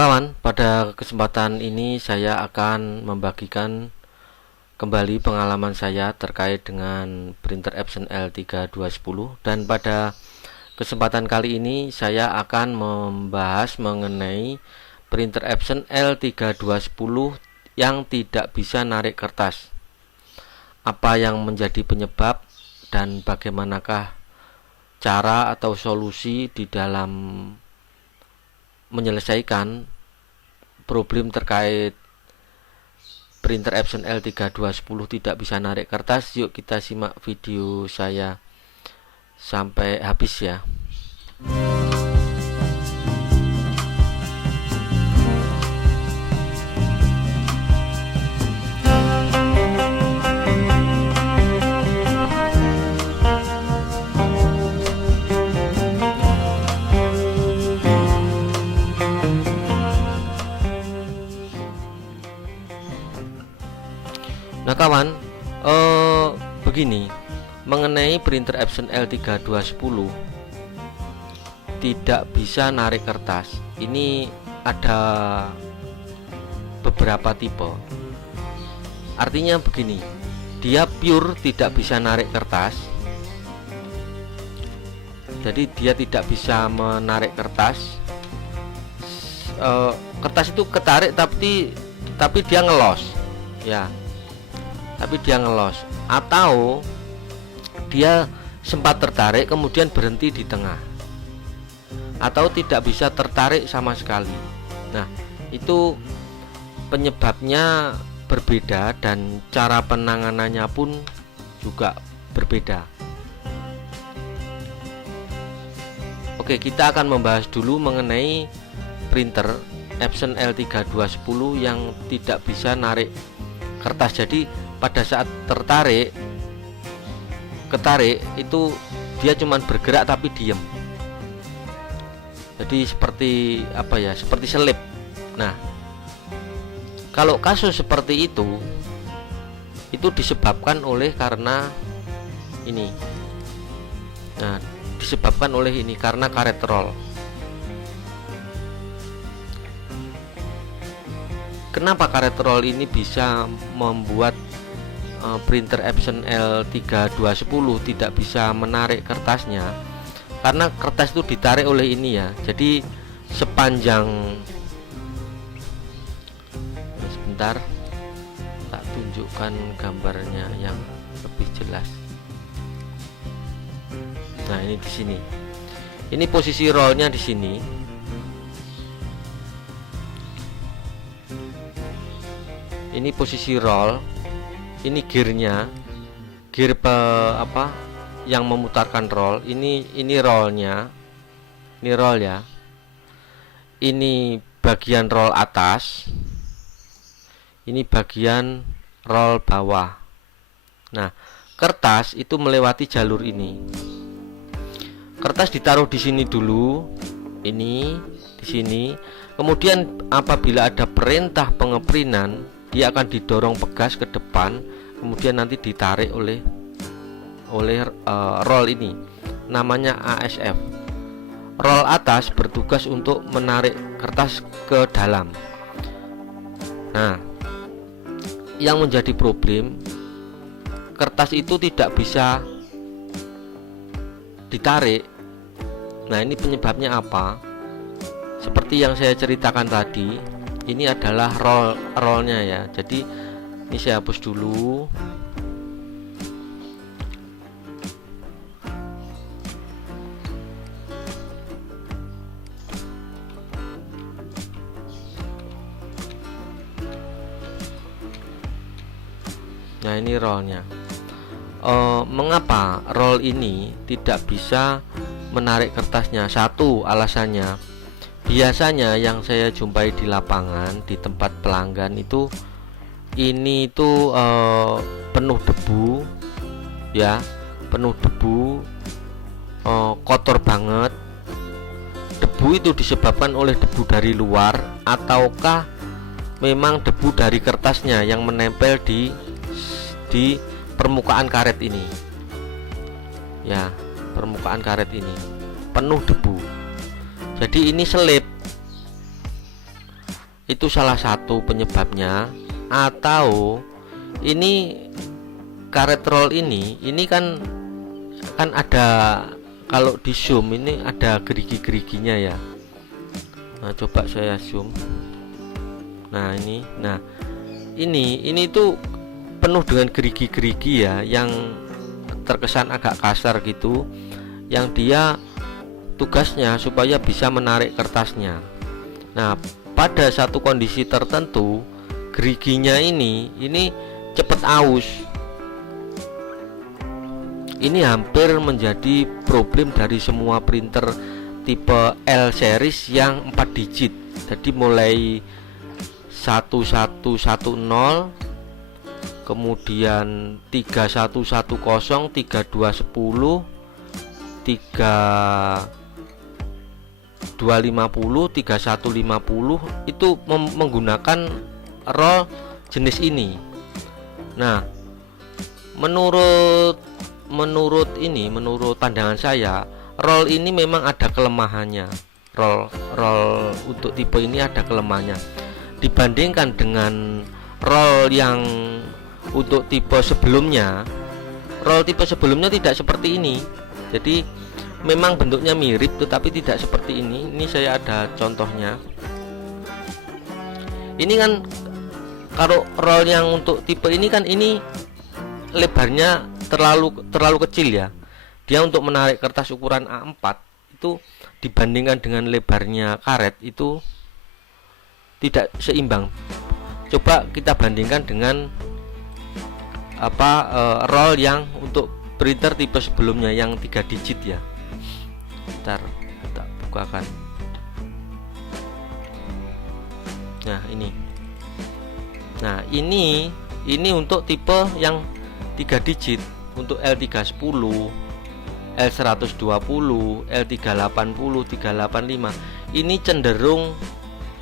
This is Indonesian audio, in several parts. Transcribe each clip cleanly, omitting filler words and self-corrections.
Kawan, pada kesempatan ini saya akan membagikan kembali pengalaman saya terkait dengan printer Epson L3210, dan pada kesempatan kali ini saya akan membahas mengenai printer Epson L3210 yang tidak bisa narik kertas. Apa yang menjadi penyebab dan bagaimanakah cara atau solusi di dalam menyelesaikan problem terkait printer Epson L3210 tidak bisa narik kertas. Yuk kita simak video saya sampai habis ya. Nah kawan, begini, mengenai printer Epson L3210 tidak bisa narik kertas, ini ada beberapa tipe. Artinya begini, dia pure tidak bisa narik kertas, jadi dia tidak bisa menarik kertas. Kertas itu ketarik tapi dia ngelos ya, tapi dia ngelos, atau dia sempat tertarik kemudian berhenti di tengah, atau tidak bisa tertarik sama sekali. Nah, itu penyebabnya berbeda dan cara penanganannya pun juga berbeda. Oke, kita akan membahas dulu mengenai printer Epson L3210 yang tidak bisa narik kertas. Jadi pada saat ketarik itu dia cuman bergerak tapi diem. Jadi seperti apa ya, seperti selip. Nah, kalau kasus seperti itu disebabkan oleh karena ini. Nah, disebabkan oleh ini karena karet roll. Kenapa karet roll ini bisa membuat printer Epson L3210 tidak bisa menarik kertasnya? Karena kertas itu ditarik oleh ini ya. Jadi sepanjang, sebentar tak tunjukkan gambarnya yang lebih jelas. Nah, ini di sini. Ini posisi rollnya di sini. Ini posisi roll, ini gearnya, gear yang memutarkan roll. Ini rollnya, ini roll ya. Ini bagian roll atas, ini bagian roll bawah. Nah, kertas itu melewati jalur ini. Kertas ditaruh di sini dulu, ini di sini. Kemudian apabila ada perintah pengeprinan, dia akan didorong pegas ke depan, kemudian nanti ditarik oleh roll ini, namanya ASF. Roll atas bertugas untuk menarik kertas ke dalam. Nah, yang menjadi problem, kertas itu tidak bisa ditarik. Nah, ini penyebabnya apa? Seperti yang saya ceritakan tadi, ini adalah rollnya ya. Jadi ini saya hapus dulu. Nah, ini rollnya. Mengapa roll ini tidak bisa menarik kertasnya? Satu, alasannya, biasanya yang saya jumpai di lapangan, di tempat pelanggan itu, ini itu penuh debu ya, penuh debu, kotor banget. Debu itu disebabkan oleh debu dari luar, ataukah memang debu dari kertasnya yang menempel di permukaan karet ini ya, permukaan karet ini penuh debu. Jadi ini selip. Itu salah satu penyebabnya. Atau ini karet roll ini kan ada, kalau di zoom ini ada gerigi-geriginya ya. Nah, coba saya zoom. Nah, ini tuh penuh dengan gerigi-gerigi ya, yang terkesan agak kasar gitu, yang dia tugasnya supaya bisa menarik kertasnya. Nah, pada satu kondisi tertentu geriginya ini cepat aus. Ini hampir menjadi problem dari semua printer tipe L series yang 4 digit. Jadi mulai 1110, kemudian 3110, 3210, 3250, 3150 itu menggunakan roll jenis ini. Nah, menurut pandangan saya, roll ini memang ada kelemahannya. Roll untuk tipe ini ada kelemahannya dibandingkan dengan roll yang untuk tipe sebelumnya. Roll tipe sebelumnya tidak seperti ini. Jadi memang bentuknya mirip tetapi tidak seperti ini. Ini saya ada contohnya. Ini kan kalau roll yang untuk tipe ini kan ini lebarnya terlalu kecil ya. Dia untuk menarik kertas ukuran A4 itu dibandingkan dengan lebarnya karet itu tidak seimbang. Coba kita bandingkan dengan roll yang untuk printer tipe sebelumnya yang 3 digit ya. Ntar kita bukakan. Nah, ini untuk tipe yang 3 digit, untuk L310, L120, L380, 385. Ini cenderung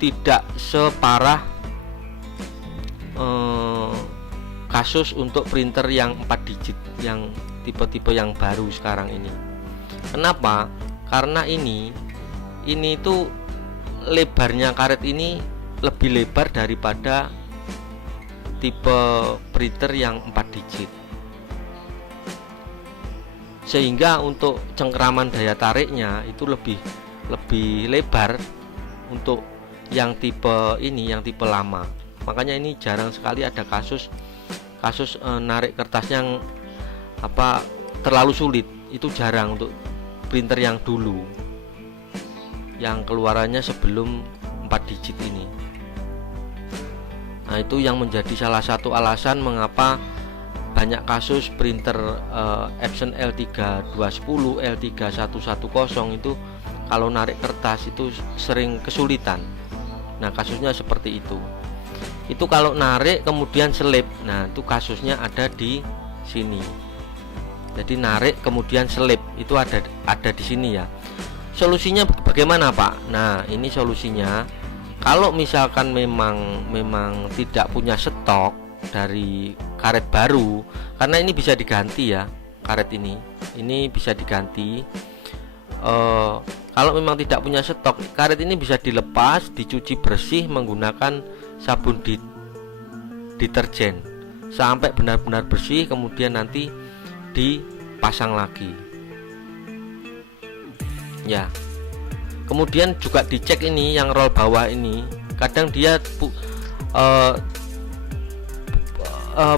tidak separah kasus untuk printer yang 4 digit, yang tipe-tipe yang baru sekarang ini. Kenapa? Karena ini tuh lebarnya karet ini lebih lebar daripada tipe printer yang 4 digit, sehingga untuk cengkeraman daya tariknya itu lebih lebar untuk yang tipe ini, yang tipe lama. Makanya ini jarang sekali ada kasus narik kertas yang terlalu sulit. Itu jarang untuk printer yang dulu, yang keluarannya sebelum 4 digit ini. Nah, itu yang menjadi salah satu alasan mengapa banyak kasus printer Epson L3210, L3110 itu kalau narik kertas itu sering kesulitan. Nah, kasusnya seperti itu. Itu kalau narik kemudian selip. Nah, itu kasusnya ada di sini. Jadi narik kemudian selip itu ada di sini ya. Solusinya bagaimana, Pak? Nah, ini solusinya. Kalau misalkan memang tidak punya stok dari karet baru, karena ini bisa diganti ya, karet ini bisa diganti. Kalau memang tidak punya stok, karet ini bisa dilepas, dicuci bersih menggunakan sabun deterjen sampai benar-benar bersih, kemudian nanti dipasang lagi ya. Kemudian juga dicek ini yang roll bawah ini, kadang dia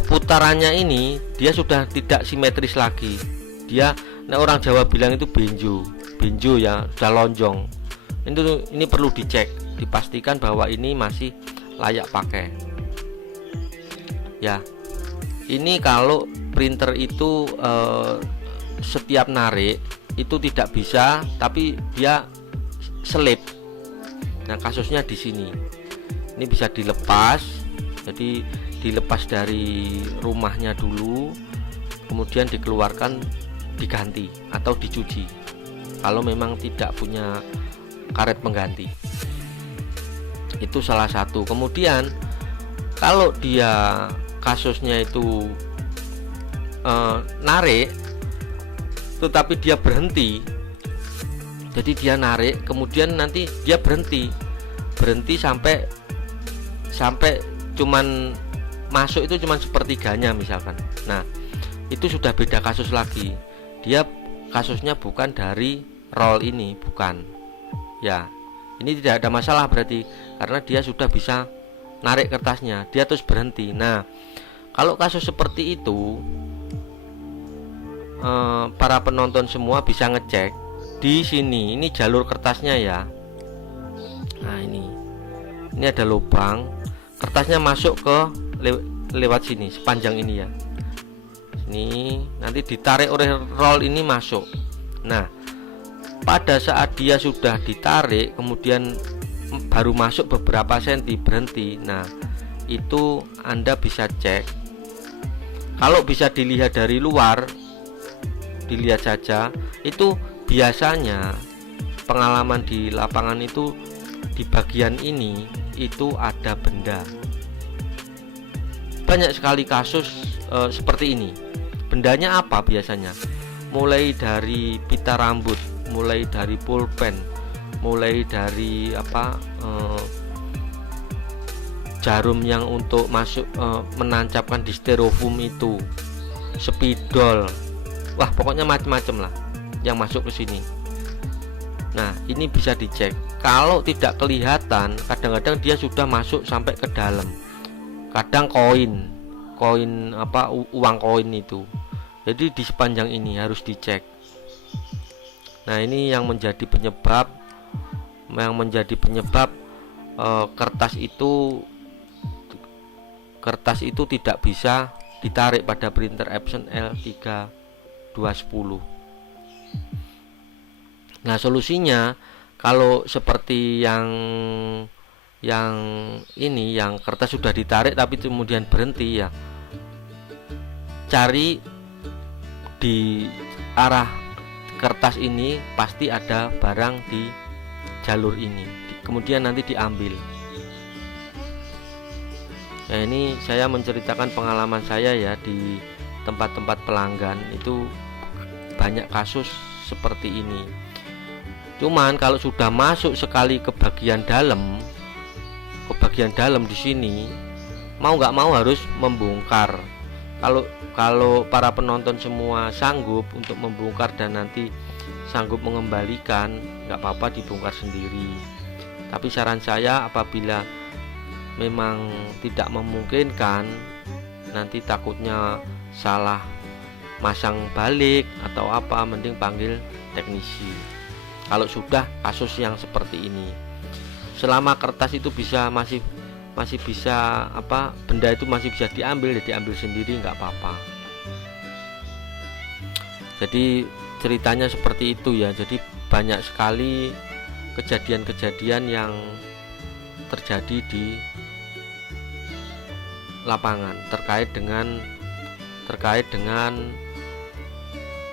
putarannya ini dia sudah tidak simetris lagi. Dia, orang Jawa bilang itu benjo ya, sudah lonjong. Ini perlu dicek, dipastikan bahwa ini masih layak pakai ya. Ini kalau printer itu setiap narik itu tidak bisa, tapi dia selip. Nah, kasusnya di sini. Ini bisa dilepas. Jadi dilepas dari rumahnya dulu, kemudian dikeluarkan, diganti atau dicuci kalau memang tidak punya karet pengganti. Itu salah satu. Kemudian kalau dia kasusnya itu narik tetapi dia berhenti, jadi dia narik kemudian nanti dia berhenti sampai sampai cuman masuk itu cuman sepertiganya misalkan. Nah, itu sudah beda kasus lagi. Dia kasusnya bukan dari roll ini, bukan. Ya, ini tidak ada masalah berarti karena dia sudah bisa narik kertasnya, dia terus berhenti. Nah, kalau kasus seperti itu para penonton semua bisa ngecek di sini. Ini jalur kertasnya ya. Nah, ini ada lubang, kertasnya masuk ke lewat sini sepanjang ini ya. Ini nanti ditarik oleh roll ini masuk. Nah, pada saat dia sudah ditarik kemudian baru masuk beberapa senti berhenti. Nah, itu Anda bisa cek. Kalau bisa dilihat dari luar, dilihat saja, itu biasanya pengalaman di lapangan itu di bagian ini itu ada benda. Banyak sekali kasus seperti ini. Bendanya apa biasanya? Mulai dari pita rambut, mulai dari pulpen, mulai dari jarum yang untuk masuk menancapkan di styrofoam itu, spidol, wah pokoknya macam-macam lah yang masuk ke sini. Nah, ini bisa dicek. Kalau tidak kelihatan, kadang-kadang dia sudah masuk sampai ke dalam. Kadang koin uang koin itu. Jadi di sepanjang ini harus dicek. Nah, ini yang menjadi penyebab kertas itu tidak bisa ditarik pada printer Epson L3210. Nah, solusinya kalau seperti yang ini, yang kertas sudah ditarik tapi kemudian berhenti ya, cari di arah kertas ini pasti ada barang di jalur ini, kemudian nanti diambil. Nah, ini saya menceritakan pengalaman saya ya, di tempat-tempat pelanggan itu banyak kasus seperti ini. Cuman kalau sudah masuk sekali ke bagian dalam di sini, mau nggak mau harus membongkar. Kalau para penonton semua sanggup untuk membongkar dan nanti sanggup mengembalikan, nggak apa-apa dibongkar sendiri. Tapi saran saya, apabila memang tidak memungkinkan, nanti takutnya salah masang balik atau apa, mending panggil teknisi. Kalau sudah kasus yang seperti ini, selama kertas itu masih bisa benda itu masih bisa diambil, ya diambil sendiri, nggak apa-apa. Jadi ceritanya seperti itu ya. Jadi banyak sekali kejadian-kejadian yang terjadi di lapangan terkait dengan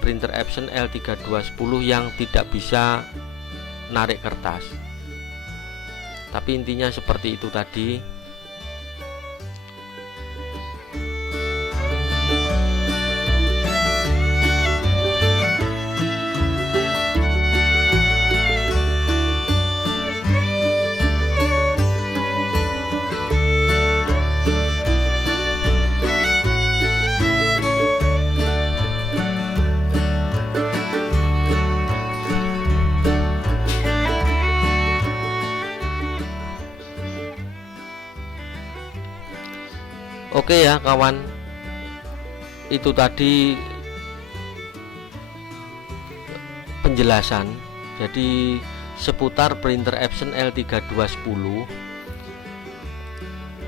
printer Epson L3210 yang tidak bisa narik kertas. Tapi intinya seperti itu tadi. Oke ya kawan, itu tadi penjelasan jadi seputar printer Epson L3210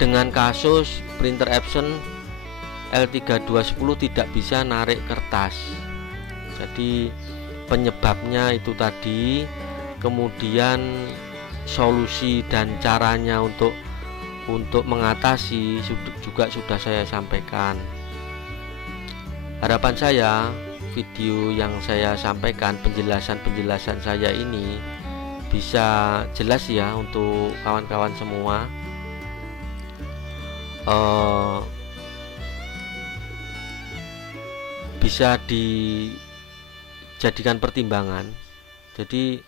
dengan kasus printer Epson L3210 tidak bisa narik kertas. Jadi penyebabnya itu tadi, kemudian solusi dan caranya untuk mengatasi juga sudah saya sampaikan. Harapan saya video yang saya sampaikan, penjelasan saya ini bisa jelas ya untuk kawan-kawan semua. Bisa dijadikan pertimbangan. Jadi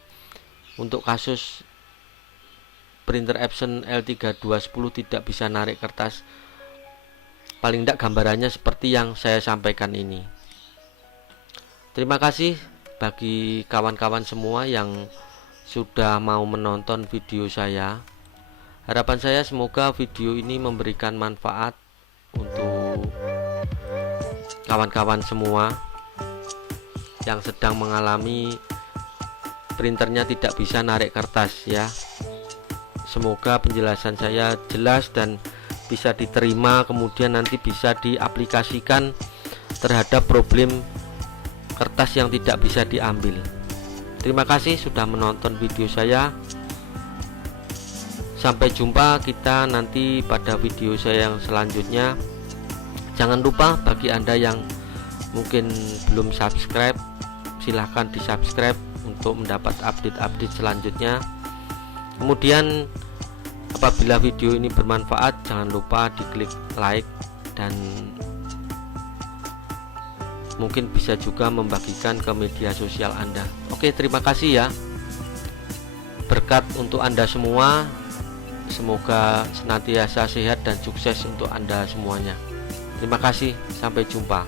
untuk kasus printer Epson L3210 tidak bisa narik kertas, paling tidak gambarannya seperti yang saya sampaikan ini. Terima kasih bagi kawan-kawan semua yang sudah mau menonton video saya. Harapan saya semoga video ini memberikan manfaat untuk kawan-kawan semua yang sedang mengalami printernya tidak bisa narik kertas ya. Semoga penjelasan saya jelas dan bisa diterima, kemudian nanti bisa diaplikasikan terhadap problem kertas yang tidak bisa diambil. Terima kasih sudah menonton video saya. Sampai jumpa kita nanti pada video saya yang selanjutnya. Jangan lupa bagi Anda yang mungkin belum subscribe, silahkan di subscribe untuk mendapat update-update selanjutnya. Kemudian apabila video ini bermanfaat, jangan lupa diklik like dan mungkin bisa juga membagikan ke media sosial Anda. Oke, terima kasih ya. Berkat untuk Anda semua. Semoga senantiasa sehat dan sukses untuk Anda semuanya. Terima kasih, sampai jumpa.